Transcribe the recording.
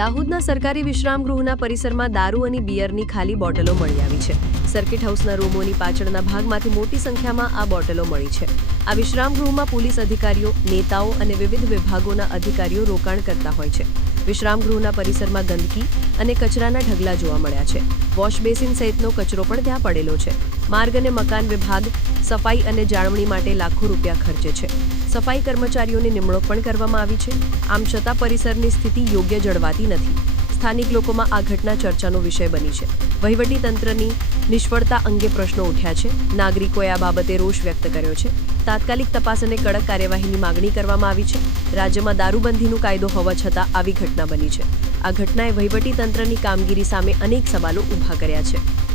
દાહોદના સરકારી વિશ્રામ ગૃહના પરિસરમાં દારૂ અને બિયરની ખાલી બોટલો મળી આવી છે. સર્કિટ હાઉસના રૂમોની પાછળના ભાગમાંથી મોટી સંખ્યામાં આ બોટલો મળી છે. આ વિશ્રામ ગૃહમાં પોલીસ અધિકારીઓ, નેતાઓ અને વિવિધ વિભાગોના અધિકારીઓ રોકાણ કરતા હોય છે. વિશ્રામ ગૃહના પરિસરમાં ગંદકી અને કચરાના ઢગલા જોવા મળ્યા છે. વોશ બેસિન સહિતનો કચરો પણ ત્યાં પડેલો છે. માર્ગ અને મકાન વિભાગ, સફાઈ અને જાળવણી માટે લાખો રૂપિયા ખર્ચે છે. સફાઈ કર્મચારીઓની નિમણૂક પણ કરવામાં આવી છે. આમ છતાં પરિસરની સ્થિતિ યોગ્ય જળવાતી નથી. સ્થાનિક લોકોમાં આ ઘટના ચર્ચાનો વિષય બની છે. વહીવટી નિષ્ફળતા અંગે પ્રશ્નો ઉઠ્યા છે. નાગરિકોએ આ બાબતે રોષ વ્યક્ત કર્યો છે. તાત્કાલિક તપાસ અને કડક કાર્યવાહીની માગણી કરવામાં આવી છે. રાજ્યમાં દારૂબંધીનો કાયદો હોવા છતાં આવી ઘટના બની છે. આ ઘટનાએ વહીવટી તંત્રની કામગીરી સામે અનેક સવાલો ઊભા કર્યા છે.